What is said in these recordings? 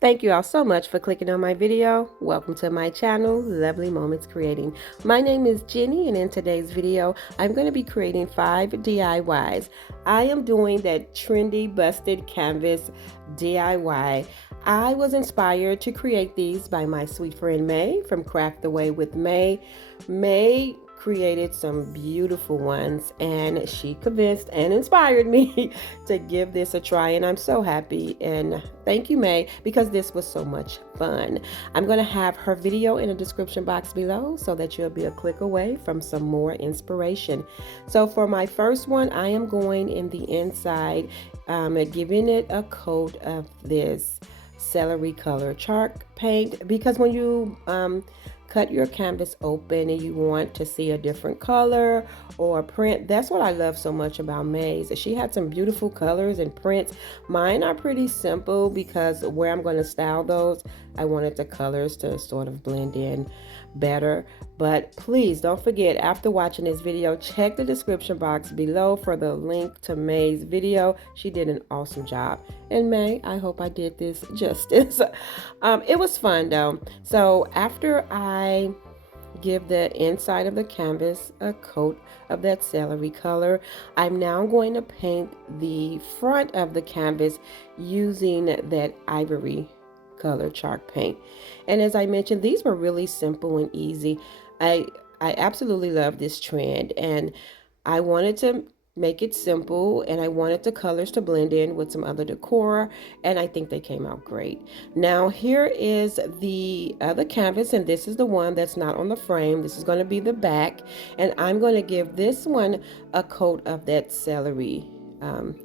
Thank you all so much for clicking on my video. Welcome to my channel, Lovely Moments Creating. My name is Jenny, and in today's video, I'm going to be creating 5 DIYs. I am doing that trendy busted canvas DIY. I was inspired to create these by my sweet friend May from Craft Away with May. May created some beautiful ones, and she convinced and inspired me to give this a try, and I'm so happy. And thank you, May, because this was so much fun. I'm going to have her video in the description box below so that you'll be a click away from some more inspiration. So for my first one, I am going in the inside, giving it a coat of this celery color chalk paint, because when you cut your canvas open and you want to see a different color or print, that's what I love so much about May's. She had some beautiful colors and prints. Mine are pretty simple because where I'm going to style those, I wanted the colors to sort of blend in better. But please don't forget, after watching this video, check the description box below for the link to May's video. She did an awesome job. And May, I hope I did this justice. It was fun though. So after I give the inside of the canvas a coat of that celery color, I'm now going to paint the front of the canvas using that ivory color chalk paint. And as I mentioned, these were really simple and easy. I absolutely love this trend, and I wanted to make it simple, and I wanted the colors to blend in with some other decor, and I think they came out great. Now here is the other canvas, and this is the one that's not on the frame. This is going to be the back, and I'm going to give this one a coat of that celery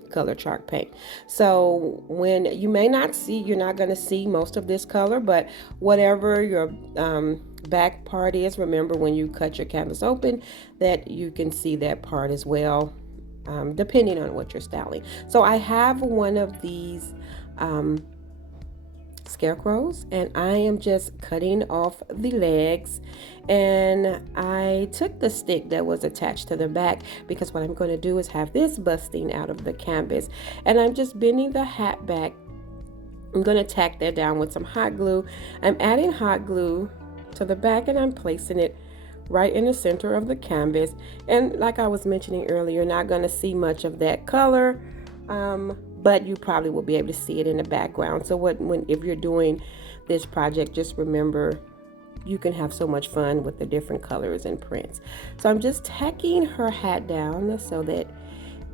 color chalk paint. So when you may not see, you're not going to see most of this color, but whatever your back part is, remember when you cut your canvas open that you can see that part as well, depending on what you're styling. So I have one of these scarecrows, and I am just cutting off the legs, and I took the stick that was attached to the back because what I'm going to do is have this busting out of the canvas, and I'm just bending the hat back. I'm going to tack that down with some hot glue. I'm adding hot glue to the back, and I'm placing it right in the center of the canvas. And like I was mentioning earlier, you're not going to see much of that color, but you probably will be able to see it in the background. So if you're doing this project, just remember you can have so much fun with the different colors and prints. So I'm just tacking her hat down so that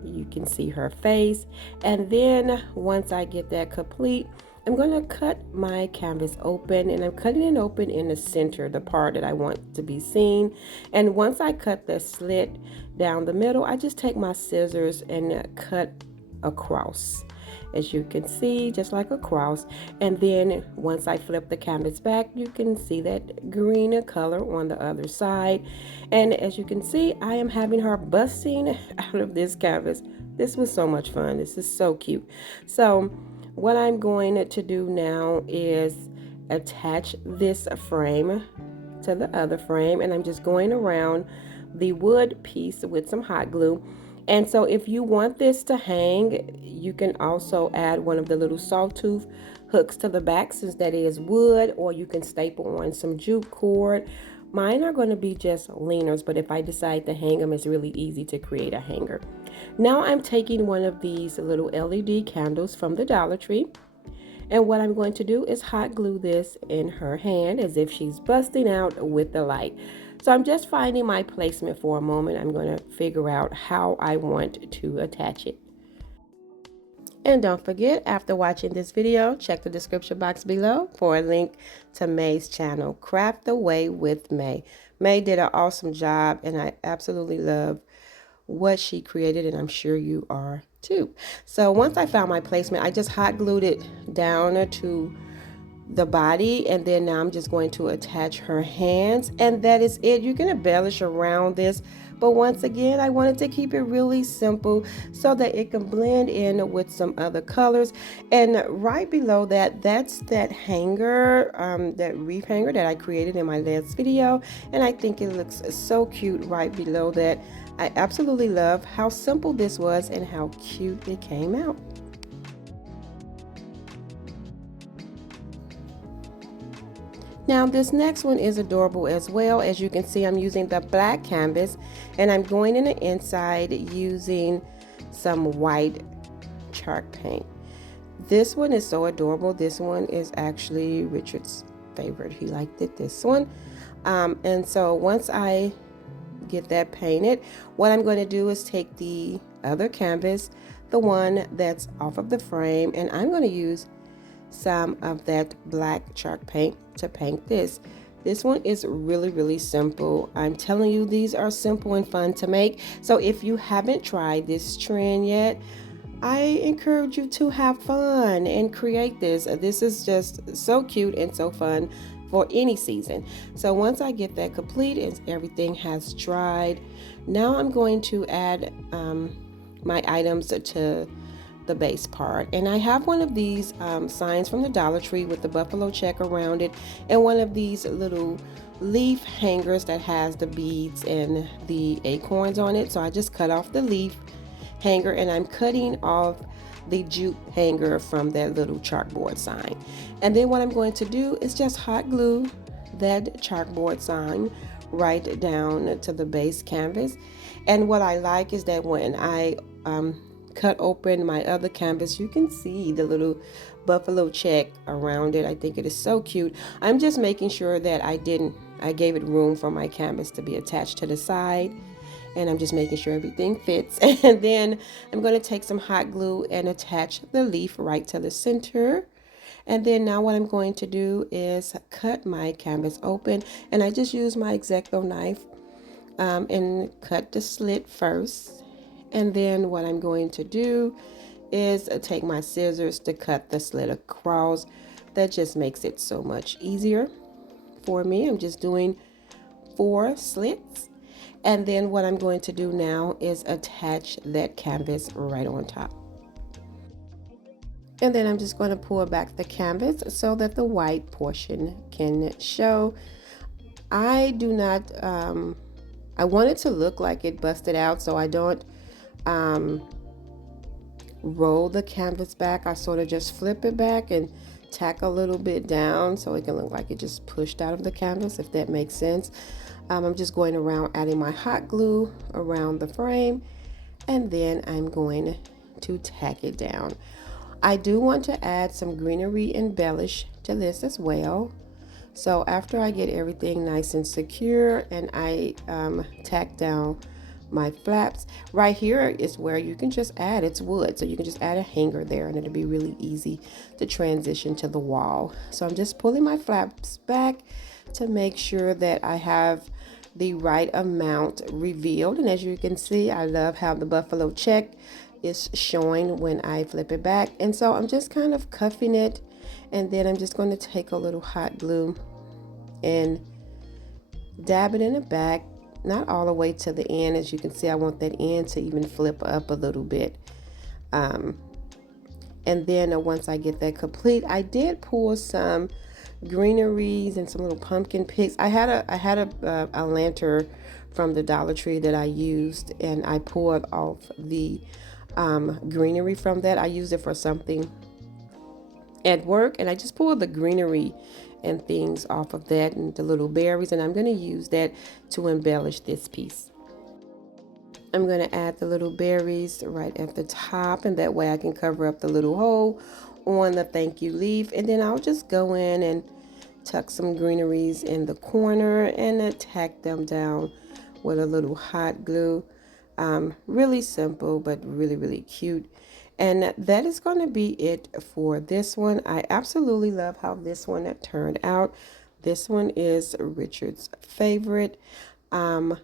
you can see her face. And then once I get that complete, I'm going to cut my canvas open, and I'm cutting it open in the center, the part that I want to be seen. And once I cut the slit down the middle, I just take my scissors and cut across, as you can see, just like a cross. And then once I flip the canvas back, you can see that green color on the other side. And as you can see, I am having her busting out of this canvas. This was so much fun. This is so cute. So what I'm going to do now is attach this frame to the other frame, and I'm just going around the wood piece with some hot glue. And so if you want this to hang, you can also add one of the little sawtooth hooks to the back, since that is wood, or you can staple on some jute cord. Mine are going to be just leaners, but if I decide to hang them, it's really easy to create a hanger. Now I'm taking one of these little LED candles from the Dollar Tree, and what I'm going to do is hot glue this in her hand as if she's busting out with the light. So I'm just finding my placement for a moment. I'm going to figure out how I want to attach it. And don't forget, after watching this video, check the description box below for a link to May's channel, Craft Away with May. May did an awesome job, and I absolutely love what she created, and I'm sure you are too. So once I found my placement, I just hot glued it down to the body, and then now I'm just going to attach her hands, and that is it. You can embellish around this, but once again, I wanted to keep it really simple so that it can blend in with some other colors. And right below that, that's that hanger, that reef hanger that I created in my last video, and I think it looks so cute right below that. I absolutely love how simple this was and how cute it came out. Now this next one is adorable as well. As you can see, I'm using the black canvas and I'm going in the inside using some white chalk paint. This one is so adorable. This one is actually Richard's favorite. He liked it, this one. And so once I get that painted, what I'm going to do is take the other canvas, the one that's off of the frame, and I'm going to use some of that black chalk paint to paint this. This one is really simple. I'm telling you, these are simple and fun to make. So if you haven't tried this trend yet, I encourage you to have fun and create this. This is just so cute and so fun for any season. So once I get that complete and everything has dried, now I'm going to add my items to the base part. And I have one of these signs from the Dollar Tree with the buffalo check around it, and one of these little leaf hangers that has the beads and the acorns on it. So I just cut off the leaf hanger and I'm cutting off the jute hanger from that little chalkboard sign. And then what I'm going to do is just hot glue that chalkboard sign right down to the base canvas. And what I like is that when I cut open my other canvas, you can see the little buffalo check around it. I think it is so cute. I'm just making sure that I gave it room for my canvas to be attached to the side, and I'm just making sure everything fits. And then I'm going to take some hot glue and attach the leaf right to the center. And then now what I'm going to do is cut my canvas open, and I just use my X-Acto knife and cut the slit first. And then what I'm going to do is take my scissors to cut the slit across. That just makes it so much easier for me. I'm just doing 4 slits. And then what I'm going to do now is attach that canvas right on top. And then I'm just going to pull back the canvas so that the white portion can show. I do not, I want it to look like it busted out, so I don't roll the canvas back. I sort of just flip it back and tack a little bit down so it can look like it just pushed out of the canvas, if that makes sense. I'm just going around adding my hot glue around the frame, and then I'm going to tack it down. I do want to add some greenery embellish to this as well. So after I get everything nice and secure and I tack down my flaps, right here is where you can just add, it's wood, so you can just add a hanger there and it'll be really easy to transition to the wall. So I'm just pulling my flaps back to make sure that I have the right amount revealed. And as you can see, I love how the buffalo check is showing when I flip it back. And so I'm just kind of cuffing it, and then I'm just going to take a little hot glue and dab it in the back, not all the way to the end. As you can see, I want that end to even flip up a little bit. And then once I get that complete, I did pull some greeneries and some little pumpkin picks. I had a lantern from the Dollar Tree that I used, and I pulled off the greenery from that. I used it for something at work, and I just pulled the greenery and things off of that and the little berries, and I'm going to use that to embellish this piece. I'm going to add the little berries right at the top, and that way I can cover up the little hole on the thank you leaf. And then I'll just go in and tuck some greeneries in the corner and tack them down with a little hot glue. Really simple, but really cute. And that is going to be it for this one. I absolutely love how this one turned out. This one is Richard's favorite. And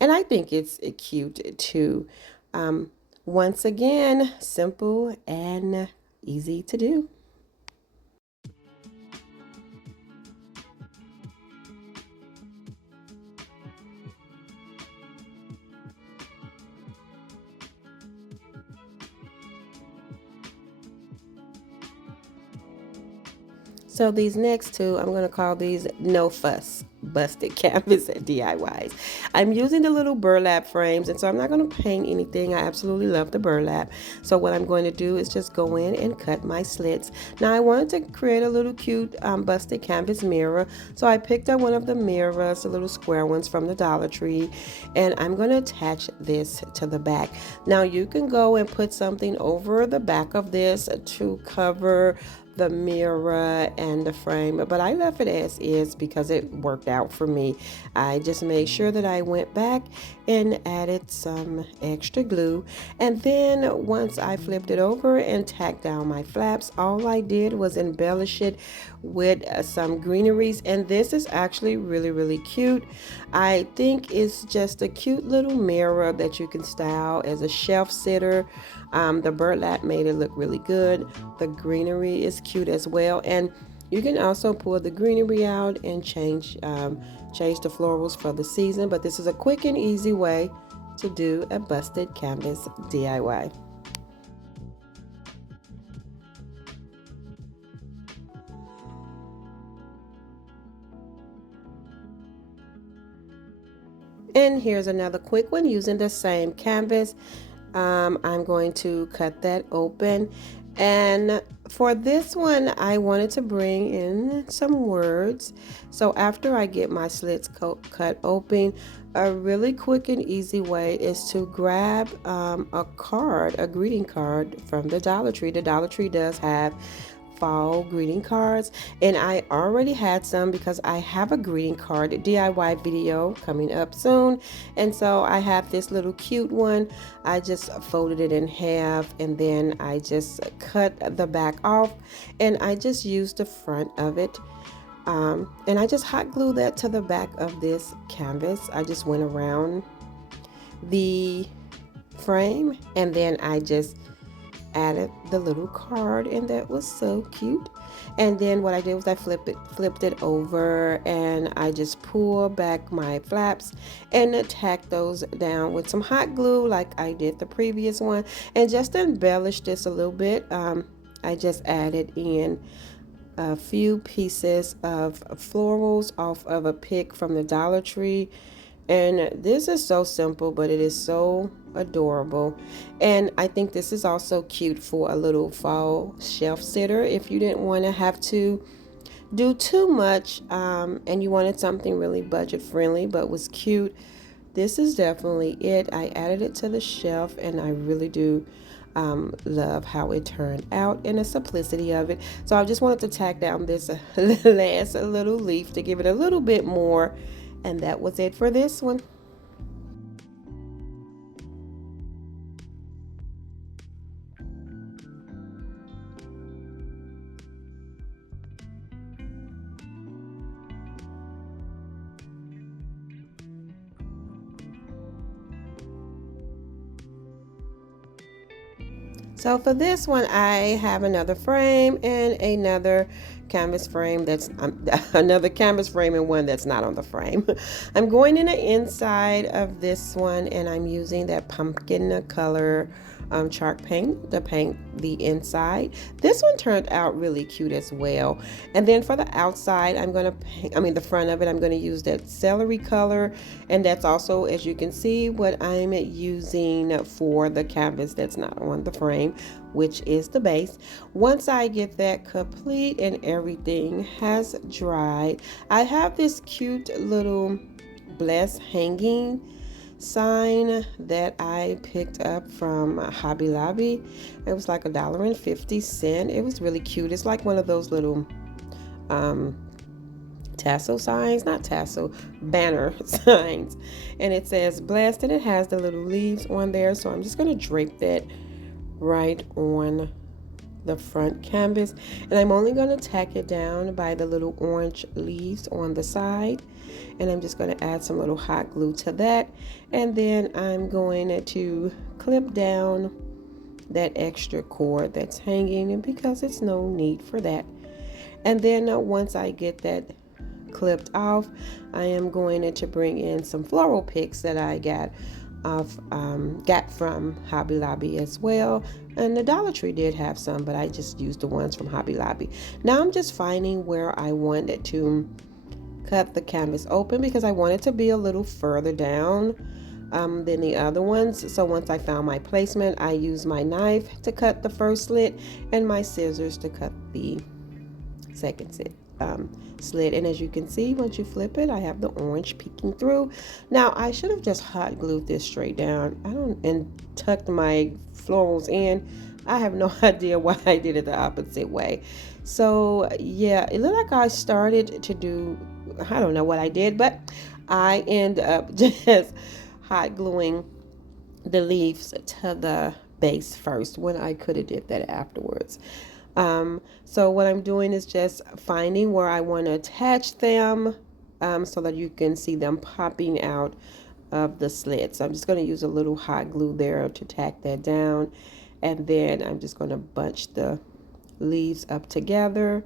I think it's cute too. Once again, simple and easy to do. So these next two, I'm going to call these no fuss busted canvas DIYs. I'm using the little burlap frames, and so I'm not going to paint anything. I absolutely love the burlap. So what I'm going to do is just go in and cut my slits. Now I wanted to create a little cute busted canvas mirror. So I picked up one of the mirrors, the little square ones from the Dollar Tree, and I'm going to attach this to the back. Now you can go and put something over the back of this to cover the mirror and the frame, but I left it as is because it worked out for me. I just made sure that I went back and added some extra glue, and then once I flipped it over and tacked down my flaps, all I did was embellish it with some greeneries, and this is actually really cute. I think it's just a cute little mirror that you can style as a shelf sitter. The burlap made it look really good. The greenery is cute as well, and you can also pull the greenery out and change the florals for the season. But this is a quick and easy way to do a busted canvas DIY. And here's another quick one using the same canvas. I'm going to cut that open, and for this one I wanted to bring in some words. So after I get my slits cut open, a really quick and easy way is to grab a greeting card from the Dollar Tree. The Dollar Tree does have fall greeting cards, and I already had some because I have a greeting card DIY video coming up soon, and so I have this little cute one. I just folded it in half, and then I just cut the back off, and I just used the front of it, and I just hot glued that to the back of this canvas. I just went around the frame, and then I just added the little card, and that was so cute. And then what I did was I flipped it over, and I just pulled back my flaps and attacked those down with some hot glue like I did the previous one, and just embellished this a little bit. I just added in a few pieces of florals off of a pick from the Dollar Tree. And this is so simple, but it is so adorable. And I think this is also cute for a little fall shelf sitter if you didn't want to have to do too much, and you wanted something really budget friendly but was cute. This is definitely it. I added it to the shelf, and I really do love how it turned out and the simplicity of it. So I just wanted to tack down this last little leaf to give it a little bit more, and that was it for this one. So for this one, I have another frame and another canvas frame that's another canvas frame and one that's not on the frame. I'm going in the inside of this one, and I'm using that pumpkin color chalk paint to paint the inside. This one turned out really cute as well. And then for the outside, I'm going to paint, the front of it, I'm going to use that celery color, and that's also, as you can see, what I'm using for the canvas that's not on the frame, which is the base. Once I get that complete and everything has dried, I have this cute little bless hanging sign that I picked up from Hobby Lobby. It was like $1.50. It was really cute. It's like one of those little tassel signs, not tassel, banner signs, and it says blessed, and it has the little leaves on there. So I'm just going to drape that right on the front canvas, and I'm only going to tack it down by the little orange leaves on the side, and I'm just going to add some little hot glue to that, and then I'm going to clip down that extra cord that's hanging, and because it's no need for that. And then once I get that clipped off, I am going to bring in some floral picks that I got I've got from Hobby Lobby as well. And the Dollar Tree did have some, but I just used the ones from Hobby Lobby. Now I'm just finding where I wanted to cut the canvas open because I want it to be a little further down than the other ones. So once I found my placement, I used my knife to cut the first slit and my scissors to cut the second slit. And as you can see, once you flip it, I have the orange peeking through. Now I should have just hot glued this straight down. And tucked my florals in. I have no idea why I did it the opposite way. So yeah, it looked like I started to do, I don't know what I did, but I end up just hot gluing the leaves to the base first when I could have did that afterwards. So what I'm doing is just finding where I want to attach them so that you can see them popping out of the slits. I'm just going to use a little hot glue there to tack that down, and then I'm just going to bunch the leaves up together.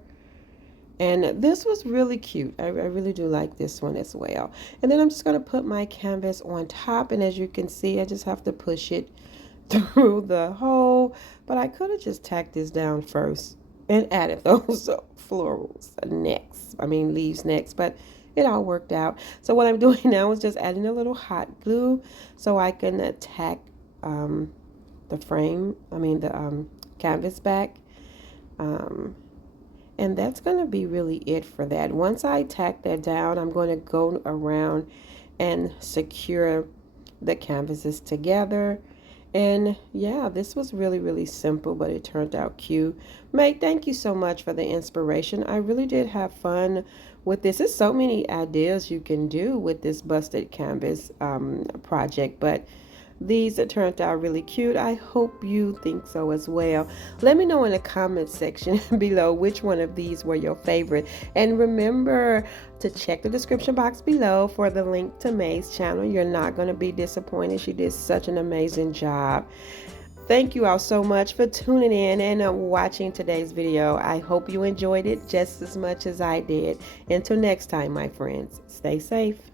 And this was really cute. I really do like this one as well. And then I'm just going to put my canvas on top, and as you can see, I just have to push it through the hole, but I could have just tacked this down first and added those florals next. I mean leaves next, but it all worked out. So what I'm doing now is just adding a little hot glue so I can tack the frame, the canvas back. And that's going to be really it for that. Once I tack that down, I'm going to go around and secure the canvases together. And yeah, this was really, really simple, but it turned out cute. May, thank you so much for the inspiration. I really did have fun with this. There's so many ideas you can do with this busted canvas project, but these turned out really cute. I hope you think so as well. Let me know in the comment section below which one of these were your favorite. And remember to check the description box below for the link to May's channel. You're not going to be disappointed. She did such an amazing job. Thank you all so much for tuning in and watching today's video. I hope you enjoyed it just as much as I did. Until next time, my friends, stay safe.